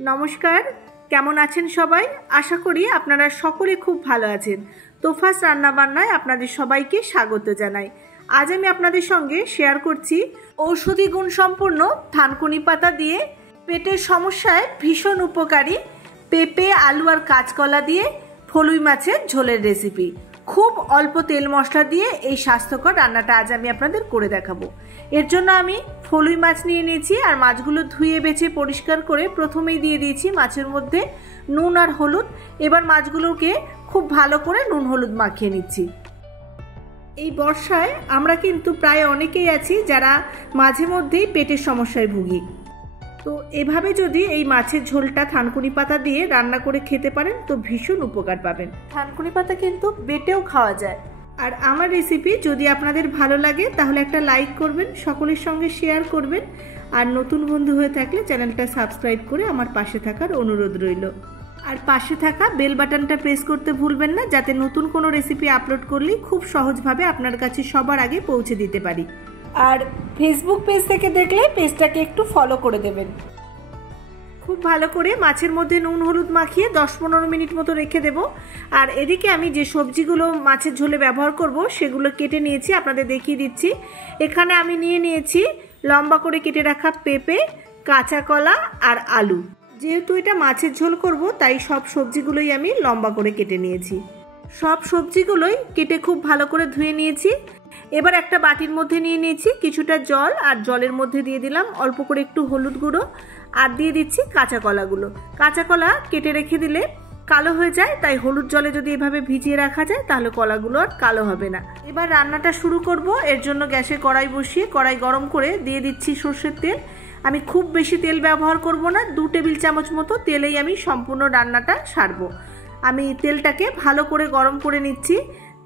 নমস্কার, কেমন আছেন সবাই? আশা করি আপনারা সকলে খুব ভালো আছেন। তোফাস রান্নাবান্নায় আপনাদের সবাইকে স্বাগত জানাই। আজ আমি আপনাদের সঙ্গে শেয়ার করছি ঔষধি গুণ সম্পন্ন থানকুনি পাতা দিয়ে পেটের সমস্যায় ভীষণ উপকারী পেঁপে, আলু আর কাঁচকলা দিয়ে ফলুই মাছের ঝোলের রেসিপি। খুব অল্প তেল মশলা দিয়ে এই স্বাস্থ্যকর রান্নাটা আজ আমি আপনাদের করে দেখাবো। এর জন্য আমি ফলুই মাছ নিয়ে নিয়েছি আর মাছগুলো ধুয়ে বেছে পরিষ্কার করে প্রথমেই দিয়ে দিয়েছি মাছের মধ্যে নুন আর হলুদ। এবার মাছগুলোকে খুব ভালো করে নুন হলুদ মাখিয়ে নিচ্ছি। এই বর্ষায় আমরা কিন্তু প্রায় অনেকেই আছি যারা মাঝে মধ্যেই পেটের সমস্যায় ভুগি। তো এভাবে যদি এই মাছের ঝোলটা থানকুনি পাতা দিয়ে রান্না করে খেতে পারেন তো ভীষণ উপকার পাবেন। থানকুনি পাতা কিন্তু বেটেও খাওয়া যায়। আর আমার রেসিপি যদি আপনাদের ভালো লাগে তাহলে একটা লাইক করবেন, সকলের সঙ্গে শেয়ার করবেন, আর নতুন বন্ধু হয়ে থাকলে চ্যানেলটা সাবস্ক্রাইব করে আমার পাশে থাকার অনুরোধ রইল। আর পাশে থাকা বেল বাটনটা প্রেস করতে ভুলবেন না, যাতে নতুন কোনো রেসিপি আপলোড করলেই খুব সহজভাবে আপনার কাছে সবার আগে পৌঁছে দিতে পারি। আর ফেসবুক পেজ থেকে দেখলে পেজটাকে একটু ফলো করে দেবেন। খুব ভালো করে মাছের মধ্যে নুন হলুদ মাখিয়ে 10-15 মিনিট মতো রেখে দেব। আর এদিকে আমি যে সবজিগুলো মাছের ঝোলে ব্যবহার করব সেগুলো কেটে নিয়েছি, আপনাদের দেখিয়ে দিচ্ছি। এখানে আমি নিয়েছি লম্বা করে কেটে রাখা পেঁপে, কাঁচা কলা আর আলু। যেহেতু এটা মাছের ঝোল করব তাই সব সবজিগুলোই আমি লম্বা করে কেটে নিয়েছি। সব সবজিগুলোই কেটে খুব ভালো করে ধুয়ে নিয়েছি। এবার একটা বাটির মধ্যে নিয়ে নিয়েছি কিছুটা জল, আর জলের মধ্যে দিয়ে দিলাম অল্প করে একটু হলুদ গুঁড়ো, আর দিয়ে দিচ্ছি কাঁচা কলাগুলো। কাঁচা কলা কেটে রেখে দিলে কালো হয়ে যায়, তাই হলুদ জলে যদি এভাবে ভিজিয়ে রাখা যায় তাহলে কলাগুলো আর কালো হবে না। এবার রান্নাটা শুরু করব। এর জন্য গ্যাসে কড়াই বসিয়ে কড়াই গরম করে দিয়ে দিচ্ছি সর্ষের তেল। আমি খুব বেশি তেল ব্যবহার করব না, 2 টেবিল চামচ মতো তেলেই আমি সম্পূর্ণ রান্নাটা সারবো। আমি তেলটাকে ভালো করে গরম করে নিচ্ছি,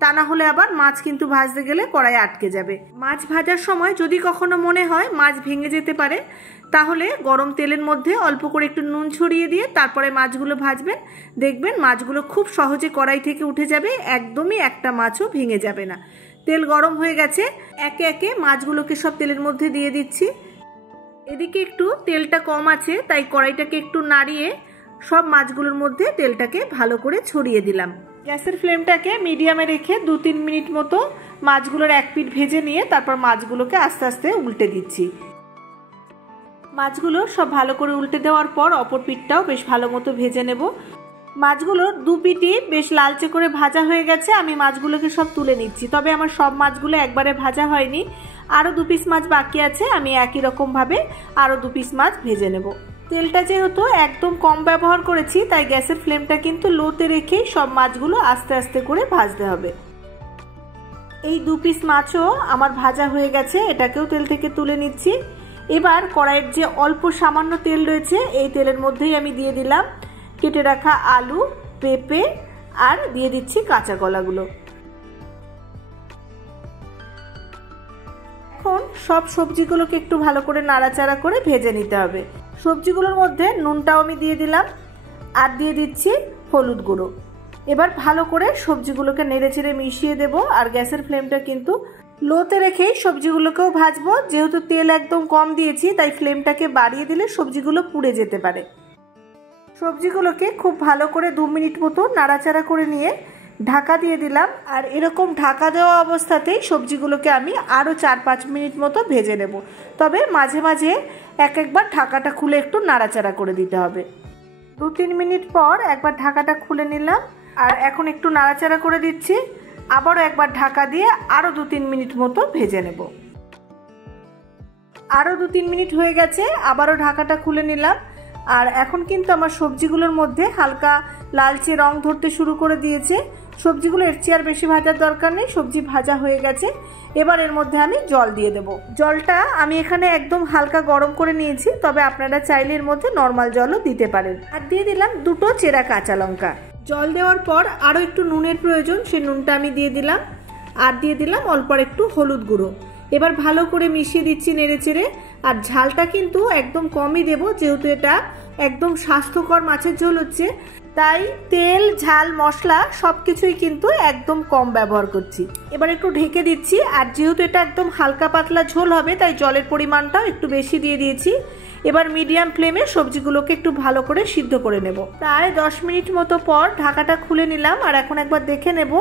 তা না হলে আবার মাছ কিন্তু ভাজতে গেলে কড়াইয়ে আটকে যাবে। মাছ ভাজার সময় যদি কখনো মনে হয় মাছ ভেঙে যেতে পারে, তাহলে গরম তেলের মধ্যে অল্প করে একটু নুন ছড়িয়ে দিয়ে তারপরে মাছগুলো ভাজবেন। দেখবেন মাছগুলো খুব সহজে কড়াই থেকে উঠে যাবে, একদমই একটা মাছও ভেঙে যাবে না। তেল গরম হয়ে গেছে, একে একে মাছগুলোকে সব তেলের মধ্যে দিয়ে দিচ্ছি। এদিকে একটু তেলটা কম আছে তাই কড়াইটাকে একটু নাড়িয়ে সব মাছগুলোর মধ্যে তেলটাকে ভালো করে ছড়িয়ে দিলাম। গ্যাসের ফ্লেমটাকে মিডিয়ামে রেখে 2-3 মিনিট মতো মাছগুলোর এক পিঠ ভেজে নিয়ে তারপর মাছগুলোকে আস্তে আস্তে উল্টে দিচ্ছি। মাছগুলো সব ভালো করে উল্টে দেওয়ার পর অপর পিঠটাও বেশ ভালো মতো ভেজে নেব। মাছগুলোর 2 পিঠই বেশ লালচে করে ভাজা হয়ে গেছে। আমি মাছগুলোকে সব তুলে নিচ্ছি, তবে আমার সব মাছগুলো একবারে ভাজা হয়নি, আরও 2 পিস মাছ বাকি আছে। আমি একই রকমভাবে আরও 2 পিস মাছ ভেজে নেব। তেলটা যেহেতু একদম কম ব্যবহার করেছি তাই গ্যাসের ফ্লেমটা কিন্তু লোতে রেখেই সব মাছগুলো আস্তে আস্তে করে ভাজতে হবে। এই 2 পিস মাছও আমার ভাজা হয়ে গেছে, এটাকেও তেল থেকে তুলে নিচ্ছি। এবার কড়াইয়ের যে অল্প সামান্য তেল রয়েছে এই তেলের মধ্যেই আমি দিয়ে দিলাম কেটে রাখা আলু, পেঁপে, আর দিয়ে দিচ্ছি কাঁচা কলাগুলো। এখন সব সবজিগুলোকে একটু ভালো করে নাড়াচাড়া করে ভেজে নিতে হবে। সবজিগুলোর মধ্যে নুনটাও আমি দিয়ে দিলাম, আর দিয়ে দিচ্ছি হলুদ গুঁড়ো। এবার ভালো করে সবজিগুলোকে নেড়েচেড়ে মিশিয়ে দেব। আর গ্যাসের ফ্লেমটা কিন্তু লোতে রেখেই সবজিগুলোকেও ভাজবো। যেহেতু তেল একদম কম দিয়েছি তাই ফ্লেমটাকে বাড়িয়ে দিলে সবজিগুলো পুড়ে যেতে পারে। সবজিগুলোকে খুব ভালো করে 2 মিনিট মতো নাড়াচাড়া করে নিয়ে ঢাকা দিয়ে দিলাম। আর এরকম ঢাকা দেওয়া অবস্থাতেই সবজিগুলোকে আমি আরও 4-5 মিনিট মতো ভেজে নেব, তবে মাঝে মাঝে একবার ঢাকাটা খুলে একটু নাড়াচাড়া করে দিতে হবে। 2-3 মিনিট পর একবার ঢাকাটা খুলে নিলাম, আর এখন একটু নাড়াচাড়া করে দিচ্ছি। আবারও একবার ঢাকা দিয়ে আরও 2-3 মিনিট মতো ভেজে নেব। আরও 2-3 মিনিট হয়ে গেছে, আবারও ঢাকাটা খুলে নিলাম। আর এখন কিন্তু আমার সবজিগুলোর মধ্যে হালকা লালচে রং ধরতে শুরু করে দিয়েছে। সবজিগুলো এর চেয়ে আর বেশি ভাজার দরকার নেই, সবজি ভাজা হয়ে গেছে। এবার এর মধ্যে আমি জল দিয়ে দেব। জলটা আমি এখানে একদম হালকা গরম করে নিয়েছি, তবে আপনারা চাইলে এর মধ্যে নর্মাল জলও দিতে পারেন। আর দিয়ে দিলাম 2 চেরা কাঁচা লঙ্কা। জল দেওয়ার পর আরও একটু নুনের প্রয়োজন, সেই নুনটা আমি দিয়ে দিলাম, আর দিয়ে দিলাম অল্প একটু হলুদ গুঁড়ো। এবার ভালো করে মিশিয়ে দিচ্ছি নেড়েচেড়ে। আর ঝালটা কিন্তু একদম কমই দেব, যেহেতু এটা একদম স্বাস্থ্যকর মাছের ঝোল হচ্ছে, তাই তেল ঝাল মশলা সবকিছুই কিন্তু একদম কম ব্যবহার করছি। এবার একটু ঢেকে দিচ্ছি, আর যেহেতু এটা একদম হালকা পাতলা ঝোল হবে তাই জলের পরিমাণটাও একটু বেশি দিয়ে দিয়েছি। এবার মিডিয়াম ফ্লেমে সবজিগুলোকে একটু ভালো করে সিদ্ধ করে নেব। প্রায় 10 মিনিট মতো পর ঢাকাটা খুলে নিলাম, আর এখন একবার দেখে নেব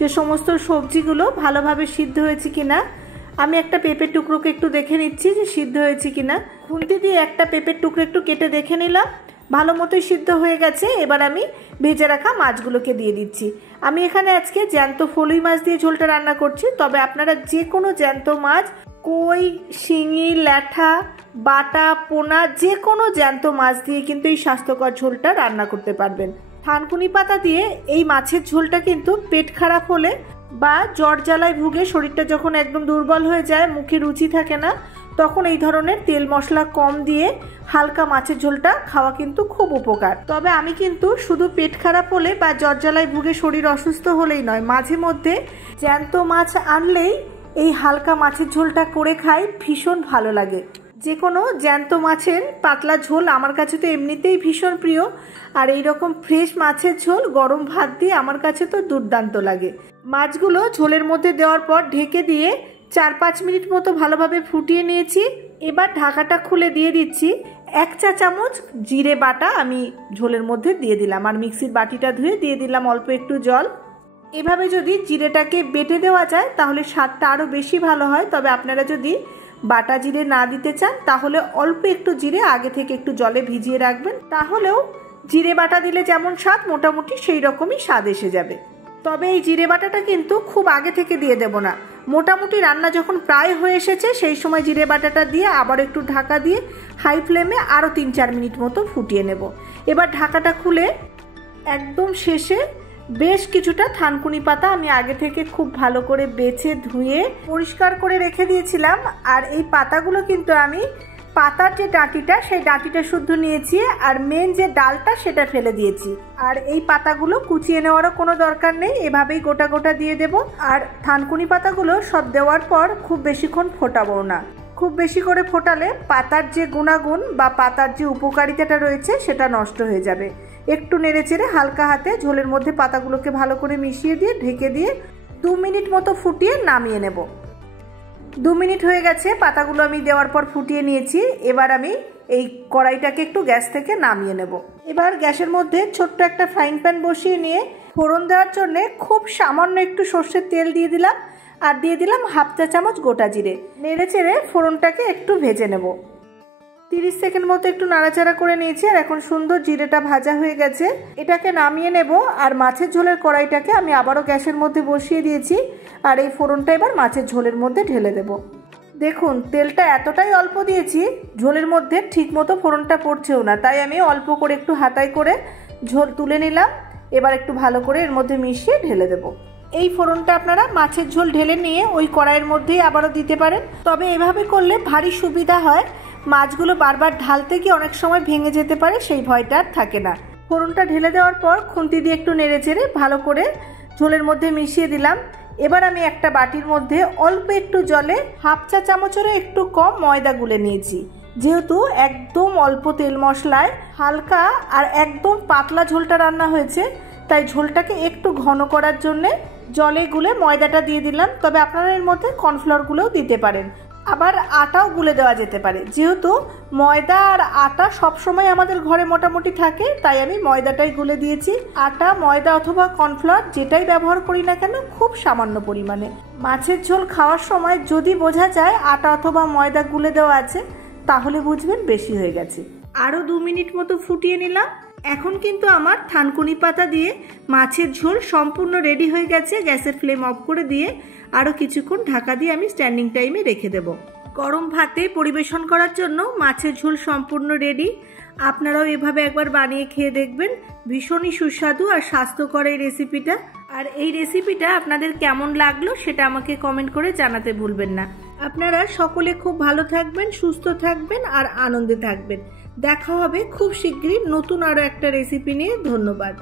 যে সমস্ত সবজিগুলো ভালোভাবে সিদ্ধ হয়েছে কিনা। আমি একটা পেঁপের টুকরোকে একটু দেখে নিচ্ছি যে সিদ্ধ হয়েছে কিনা। খুন্তি দিয়ে একটা পেঁপের টুকরো একটু কেটে দেখে নিলাম, ভালো মতোই সিদ্ধ হয়ে গেছে। এবার আমি ভেজে রাখা মাছগুলোকে দিয়ে দিচ্ছি। আমি এখানে আজকে জ্যান্ত ফলুই মাছ দিয়ে ঝোলটা রান্না করছি, তবে আপনারা যে কোনো জ্যান্ত মাছ, কই, শিঙি, ল্যাঠা, বাটা, পোনা, যে কোনো জ্যান্ত মাছ দিয়ে কিন্তু এই স্বাস্থ্যকর ঝোলটা রান্না করতে পারবেন। থানকুনি পাতা দিয়ে এই মাছের ঝোলটা কিন্তু পেট খারাপ হলে বা জ্বর জ্বালায় ভুগে শরীরটা যখন একদম দুর্বল হয়ে যায়, মুখে রুচি থাকে না, তখন এই ধরনের তেল মশলা কম দিয়ে হালকা মাছের ঝোলটা খাওয়া কিন্তু খুব উপকার। তবে আমি কিন্তু শুধু পেট খারাপ হলে বা জ্বর জ্বালায় ভুগে শরীর অসুস্থ হলেই নয়, মাঝে মধ্যে জ্যান্ত মাছ আনলেই এই হালকা মাছের ঝোলটা করে খাই, ভীষণ ভালো লাগে। যে কোনো জ্যান্ত মাছের পাতলা ঝোল আমার কাছে তো এমনিতেই ভীষণ প্রিয়, আর এইরকম ফ্রেশ মাছের ঝোল গরম ভাত দিয়ে আমার কাছে তো দুর্দান্ত লাগে। মাছগুলো ঝোলের মধ্যে দেওয়ার পর ঢেকে দিয়ে 4-5 মিনিট মতো ভালোভাবে ফুটিয়ে নিয়েছি। এবার ঢাকাটা খুলে দিয়ে দিচ্ছি 1 চা চামচ জিরে বাটা আমি ঝোলের মধ্যে দিয়ে দিলাম, আর মিক্সির বাটিটা ধুয়ে দিয়ে দিলাম অল্প একটু জল। এভাবে যদি জিরেটাকে বেটে দেওয়া যায় তাহলে স্বাদটা আরও বেশি ভালো হয়। তবে আপনারা যদি বাটা জিরে না দিতে চান তাহলে অল্প একটু জিরে আগে থেকে একটু জলে ভিজিয়ে রাখবেন, তাহলেও জিরে বাটা দিলে যেমন স্বাদ মোটামুটি সেই রকমই স্বাদ এসে যাবে। তবে এই জিরে বাটাটা কিন্তু খুব আগে থেকে দিয়ে দেব না, মোটামুটি রান্না যখন প্রায় হয়ে এসেছে সেই সময় জিরে বাটাটা দিয়ে আবার একটু ঢাকা দিয়ে হাই ফ্লেমে আরও 3-4 মিনিট মতো ফুটিয়ে নেব। এবার ঢাকাটা খুলে একদম শেষে বেশ কিছুটা থানকুনি পাতা আমি আগে থেকে খুব ভালো করে বেছে ধুয়ে পরিষ্কার করে রেখে দিয়েছিলাম, আর এই পাতাগুলো কিন্তু আমি পাতার যে ডাঁটিটা সেই ডাঁটিটা শুদ্ধ নিয়েছি, আর মেন যে ডালটা সেটা ফেলে দিয়েছি। আর এই পাতাগুলো কুচিয়ে নেওয়ারও কোনো দরকার নেই, এভাবেই গোটা গোটা দিয়ে দেব। আর থানকুনি পাতাগুলো সব দেওয়ার পর খুব বেশিক্ষণ ফোটাবো না, খুব বেশি করে ফোটালে পাতার যে গুণাগুণ বা পাতার যে উপকারিতাটা রয়েছে সেটা নষ্ট হয়ে যাবে। একটু নেড়েচেড়ে হালকা হাতে ঝোলের মধ্যে পাতাগুলোকে ভালো করে মিশিয়ে দিয়ে ঢেকে দিয়ে 2 মিনিট মতো ফুটিয়ে নামিয়ে নেব। 2 মিনিট হয়ে গেছে, পাতাগুলো আমি দেওয়ার পর ফুটিয়ে নিয়েছি। এবার আমি এই কড়াইটাকে একটু গ্যাস থেকে নামিয়ে নেব। এবার গ্যাসের মধ্যে ছোট্ট একটা ফ্রাইং প্যান বসিয়ে নিয়ে ফোড়ন দেওয়ার জন্য খুব সামান্য একটু সর্ষের তেল দিয়ে দিলাম, আর দিয়ে দিলাম 1/2 চা চামচ গোটা জিরে। নেড়েচেড়ে ফোড়নটাকে একটু ভেজে নেব। 30 সেকেন্ড মতো একটু নাড়াচাড়া করে নিয়েছি, আর এখন সুন্দর জিরেটা ভাজা হয়ে গেছে। এটাকে নামিয়ে নেব, আর মাছের ঝোলের কড়াইটাকে আমি আবারও গ্যাসের মধ্যে বসিয়ে দিয়েছি, আর এই ফোড়নটা এবার মাছের ঝোলের মধ্যে ঢেলে দেব। দেখুন তেলটা এতটাই অল্প দিয়েছি, ঝোলের মধ্যে ঠিক মতো ফোড়নটা পড়ছেও না, তাই আমি অল্প করে একটু হাতায় করে ঝোল তুলে নিলাম। এবার একটু ভালো করে এর মধ্যে মিশিয়ে ঢেলে দেব। এই ফোড়নটা আপনারা মাছের ঝোল ঢেলে নিয়ে ওই কড়াইয়ের মধ্যেই আবারও দিতে পারেন, তবে এভাবে করলে ভারী সুবিধা হয়, মাছগুলো বারবার ঢালতে গিয়ে অনেক সময় ভেঙে যেতে পারে, সেই ভয়টা আর থাকে না। ফোড়নটা ঢেলে দেওয়ার পর খুন্তি দিয়ে একটু নেড়েচেড়ে ভালো করে ঝোলের মধ্যে মিশিয়ে দিলাম। এবার আমি একটা বাটির মধ্যে অল্প একটু জলে 1/2 চা চামচেরও একটু কম ময়দা গুলে নিয়েছি। যেহেতু একদম অল্প তেল মশলায় হালকা আর একদম পাতলা ঝোলটা রান্না হয়েছে, তাই ঝোলটাকে একটু ঘন করার জন্যে জলে গুলে ময়দাটা দিয়ে দিলাম। তবে আপনারা এর মধ্যে কর্নফ্লাওয়ারগুলোও দিতে পারেন, আবার আটাও গুলে দেওয়া যেতে পারে। যেহেতু ময়দা আর আটা সবসময় আমাদের ঘরে মোটামুটি থাকে, তাই আমি ময়দাটাই গুলে দিয়েছি। আটা, ময়দা অথবা কর্নফ্লাওয়ার যেটাই ব্যবহার করি না কেন খুব সামান্য পরিমাণে। মাছের ঝোল খাওয়ার সময় যদি বোঝা যায় আটা অথবা ময়দা গুলে দেওয়া আছে তাহলে বুঝবেন বেশি হয়ে গেছে। আরও 2 মিনিট মতো ফুটিয়ে নিলাম। এখন কিন্তু আমার থানকুনি পাতা দিয়ে মাছের ঝোল সম্পূর্ণ রেডি হয়ে গেছে। গ্যাসের ফ্লেম অফ করে দিয়ে আরও কিছুক্ষণ ঢাকা দিয়ে আমি স্ট্যান্ডিং টাইমে রেখে দেব। গরম ভাতে পরিবেশন করার জন্য মাছের ঝোল সম্পূর্ণ রেডি। আপনারাও এভাবে একবার বানিয়ে খেয়ে দেখবেন, ভীষণই সুস্বাদু আর স্বাস্থ্যকর এই রেসিপিটা। আর এই রেসিপিটা আপনাদের কেমন লাগলো সেটা আমাকে কমেন্ট করে জানাতে ভুলবেন না। আপনারা সকলে খুব ভালো থাকবেন, সুস্থ থাকবেন আর আনন্দে থাকবেন। দেখা হবে খুব শীঘ্রই নতুন আরও একটা রেসিপি নিয়ে। ধন্যবাদ।